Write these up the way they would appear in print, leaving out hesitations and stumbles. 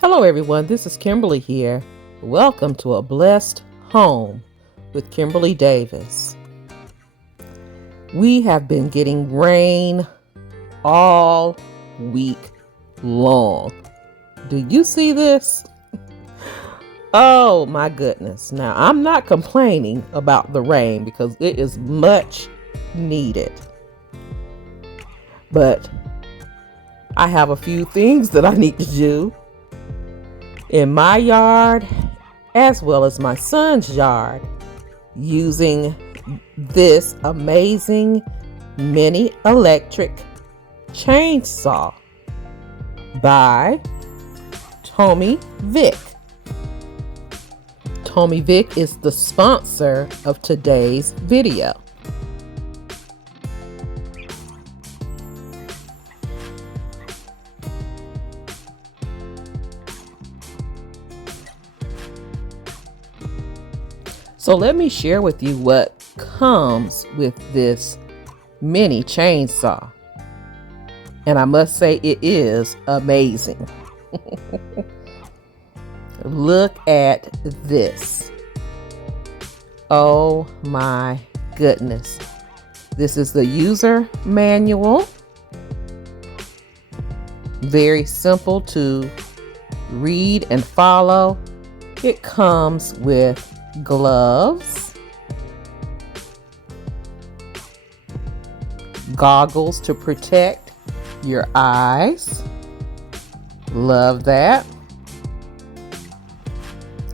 Hello everyone, this is Kimberly here. Welcome to A Blessed Home with Kimberly Davis. We have been getting rain all week long. Do you see this? Oh my goodness. Now, I'm not complaining about the rain because it is much needed. But I have a few things that I need to do in my yard as well as my son's yard using this amazing mini electric chainsaw by Tomyvic. Tomyvic is the sponsor of today's video. So let me share with you what comes with this mini chainsaw. And I must say it is amazing. Look at this. Oh my goodness. This is the user manual. Very simple to read and follow. It comes with gloves, goggles to protect your eyes. Love that.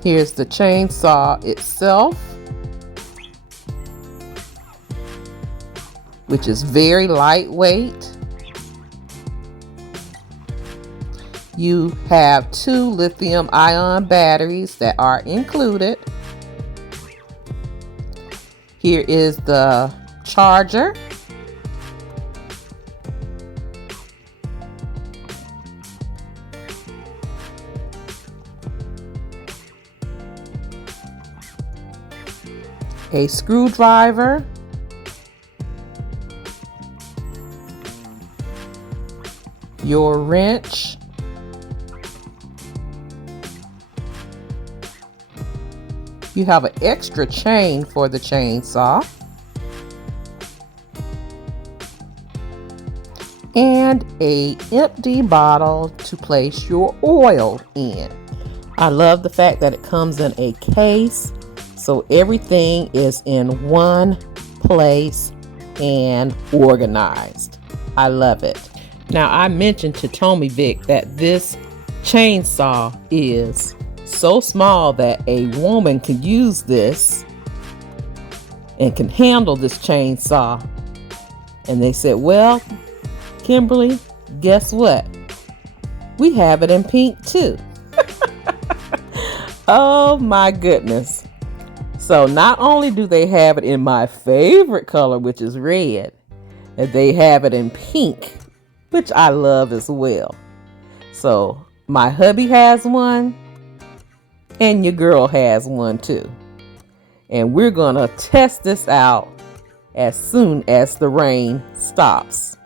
Here's the chainsaw itself, which is very lightweight. You have 2 lithium-ion batteries that are included. Here is the charger. A screwdriver. Your wrench. You have an extra chain for the chainsaw. And an empty bottle to place your oil in. I love the fact that it comes in a case, so everything is in one place and organized. I love it. Now, I mentioned to Tomyvic that this chainsaw is so small that a woman can use this and can handle this chainsaw. And they said, well, Kimberly, guess what? We have it in pink too. Oh my goodness. So not only do they have it in my favorite color, which is red, and they have it in pink, which I love as well. So my hubby has one, and your girl has one too. And we're gonna test this out as soon as the rain stops.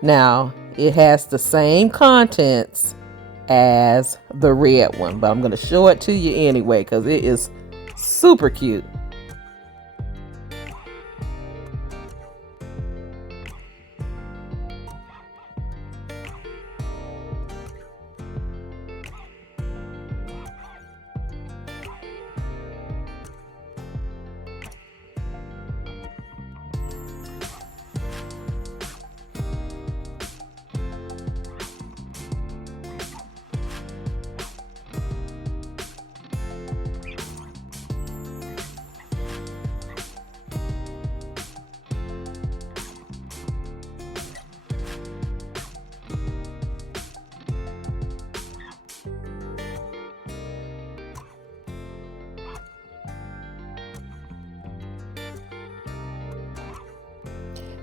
Now, it has the same contents as the red one, but I'm gonna show it to you anyway because it is super cute.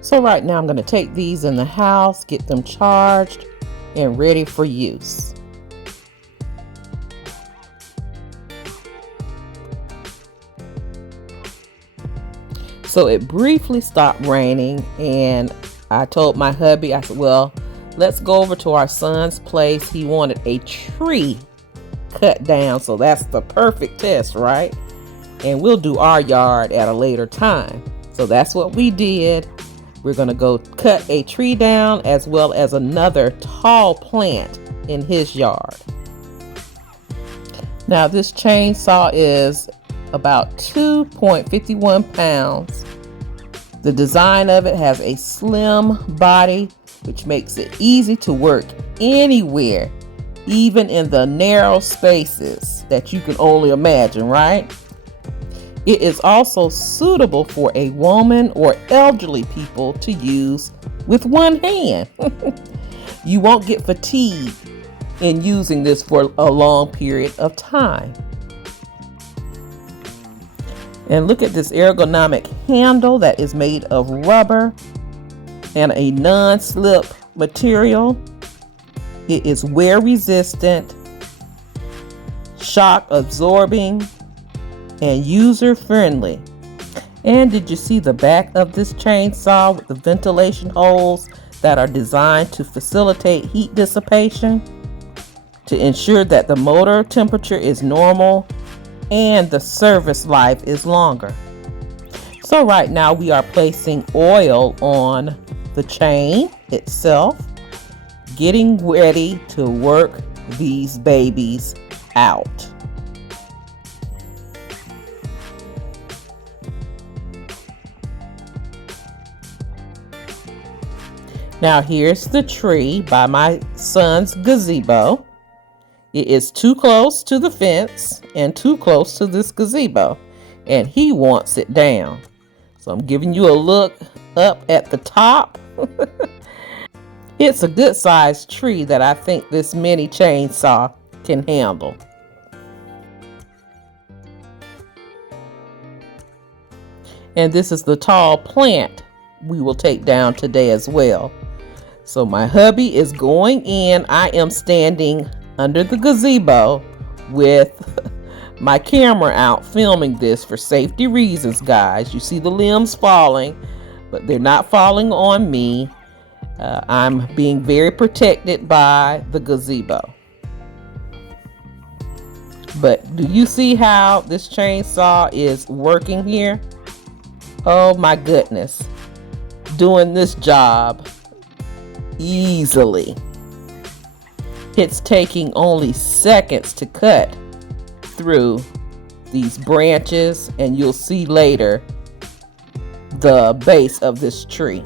So right now I'm going to take these in the house, get them charged and ready for use. So it briefly stopped raining and I told my hubby, I said, well, let's go over to our son's place. He wanted a tree cut down, so that's the perfect test, right? And we'll do our yard at a later time. So that's what we did. We're gonna go cut a tree down as well as another tall plant in his yard. Now this chainsaw is about 2.51 pounds. The design of it has a slim body, which makes it easy to work anywhere, even in the narrow spaces that you can only imagine, right? It is also suitable for a woman or elderly people to use with one hand. You won't get fatigued in using this for a long period of time. And look at this ergonomic handle that is made of rubber and a non-slip material. It is wear resistant, shock absorbing, and user friendly. And did you see the back of this chainsaw with the ventilation holes that are designed to facilitate heat dissipation, to ensure that the motor temperature is normal and the service life is longer? So right now we are placing oil on the chain itself, getting ready to work these babies out. Now here's the tree by my son's gazebo. It is too close to the fence and too close to this gazebo, and he wants it down. So I'm giving you a look up at the top. It's a good sized tree that I think this mini chainsaw can handle. And this is the tall plant we will take down today as well. So my hubby is going in. I am standing under the gazebo with my camera out filming this for safety reasons, guys. You see the limbs falling, but they're not falling on me. I'm being very protected by the gazebo. But do you see how this chainsaw is working here? Oh my goodness. Doing this job easily. It's taking only seconds to cut through these branches, and you'll see later the base of this tree.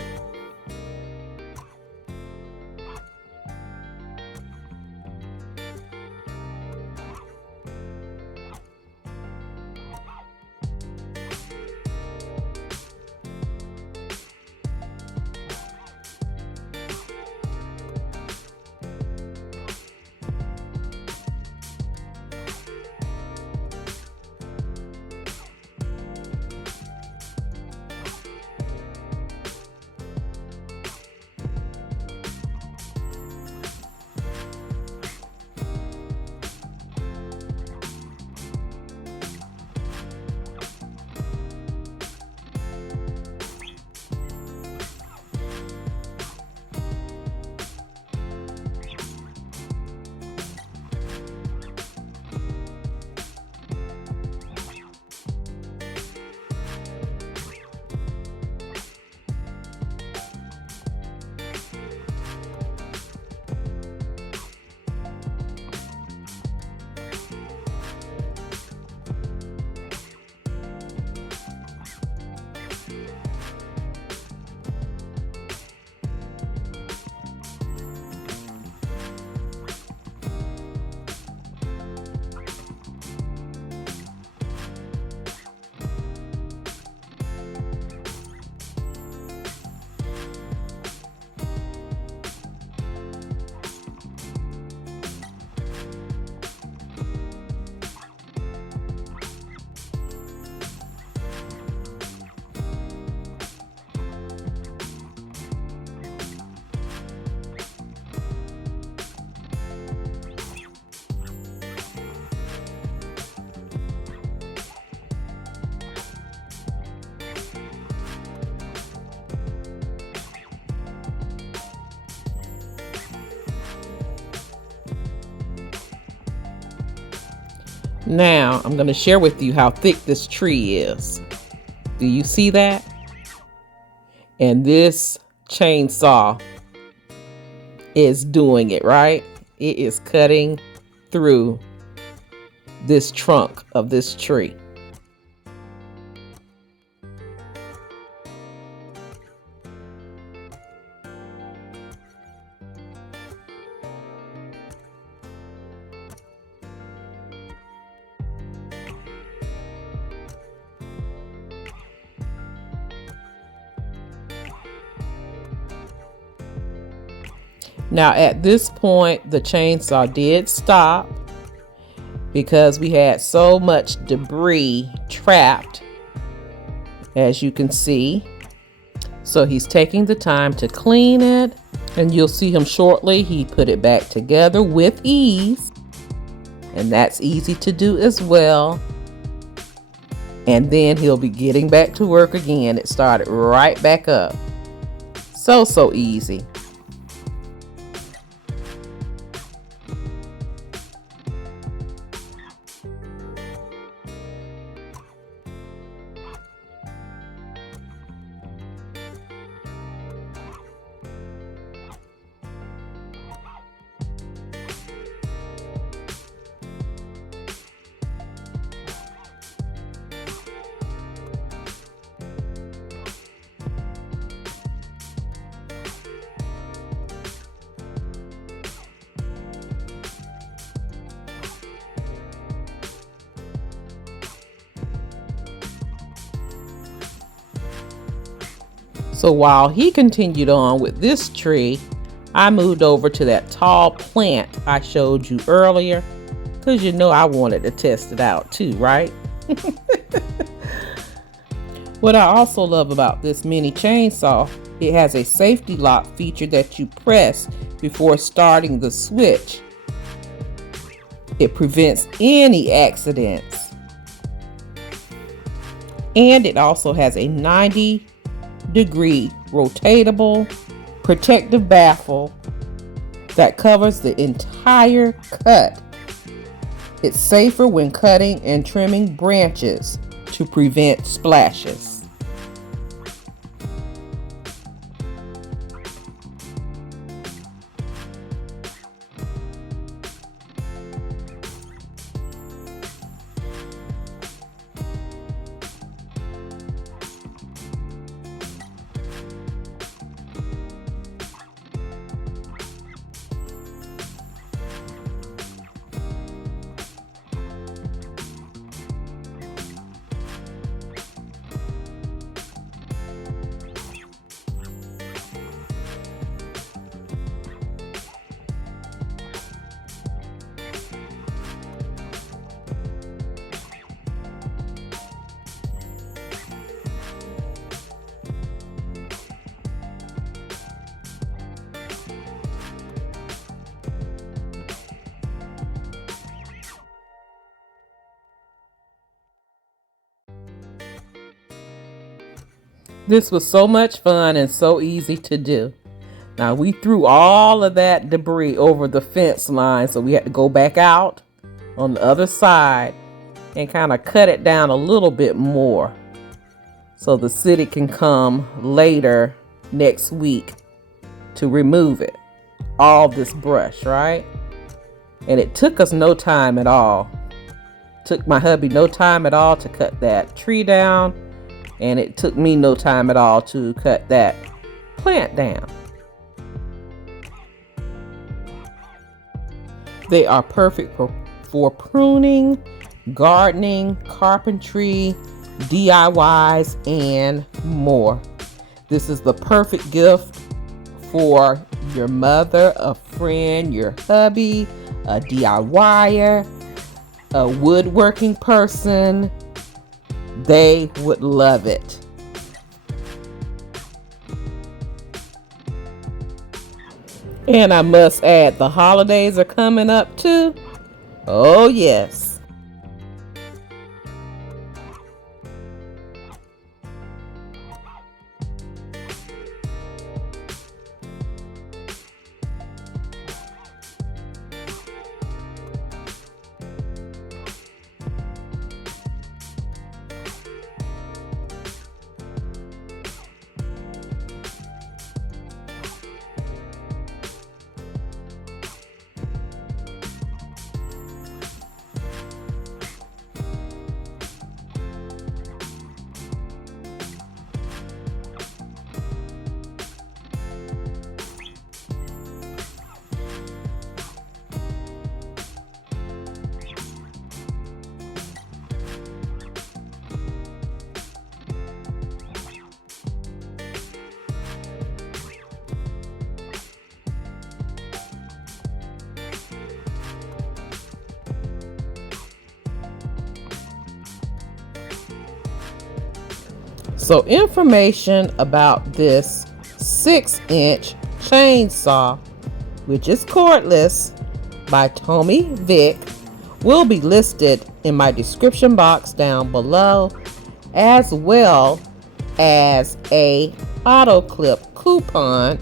Now, I'm going to share with you how thick this tree is. Do you see that? And this chainsaw is doing it, right? It is cutting through this trunk of this tree. Now at this point, the chainsaw did stop because we had so much debris trapped, as you can see. So he's taking the time to clean it, and you'll see him shortly. He put it back together with ease, and that's easy to do as well. And then he'll be getting back to work again. It started right back up. So easy. So while he continued on with this tree, I moved over to that tall plant I showed you earlier, because you know I wanted to test it out too, right? What I also love about this mini chainsaw, it has a safety lock feature that you press before starting the switch. It prevents any accidents. And it also has a 90-degree rotatable protective baffle that covers the entire cut. It's safer when cutting and trimming branches to prevent splashes. This was so much fun and so easy to do. Now we threw all of that debris over the fence line, so we had to go back out on the other side and kind of cut it down a little bit more so the city can come later next week to remove it. All this brush, right? And it took us no time at all. Took my hubby no time at all to cut that tree down. And it took me no time at all to cut that plant down. They are perfect for pruning, gardening, carpentry, DIYs, and more. This is the perfect gift for your mother, a friend, your hubby, a DIYer, a woodworking person. They would love it. And I must add, the holidays are coming up too. Oh yes. So information about this 6-inch chainsaw, which is cordless, by Tomyvic, will be listed in my description box down below, as well as a auto clip coupon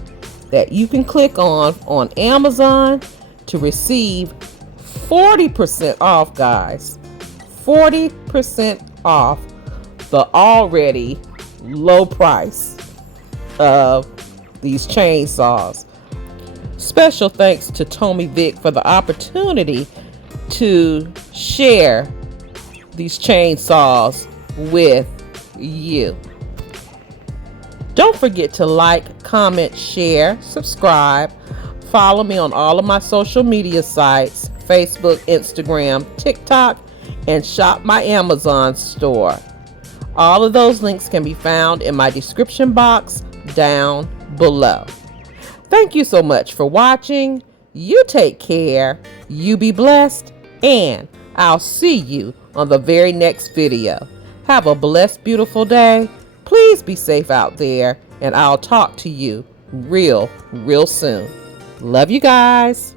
that you can click on Amazon to receive 40% off, guys. 40% off the already low price of these chainsaws. Special thanks to Tomyvic for the opportunity to share these chainsaws with you. Don't forget to like, comment, share, subscribe. Follow me on all of my social media sites, Facebook, Instagram, TikTok, and shop my Amazon store. All of those links can be found in my description box down below. Thank you so much for watching. You take care, you be blessed, and I'll see you on the very next video. Have a blessed, beautiful day. Please be safe out there, and I'll talk to you real soon. Love you guys.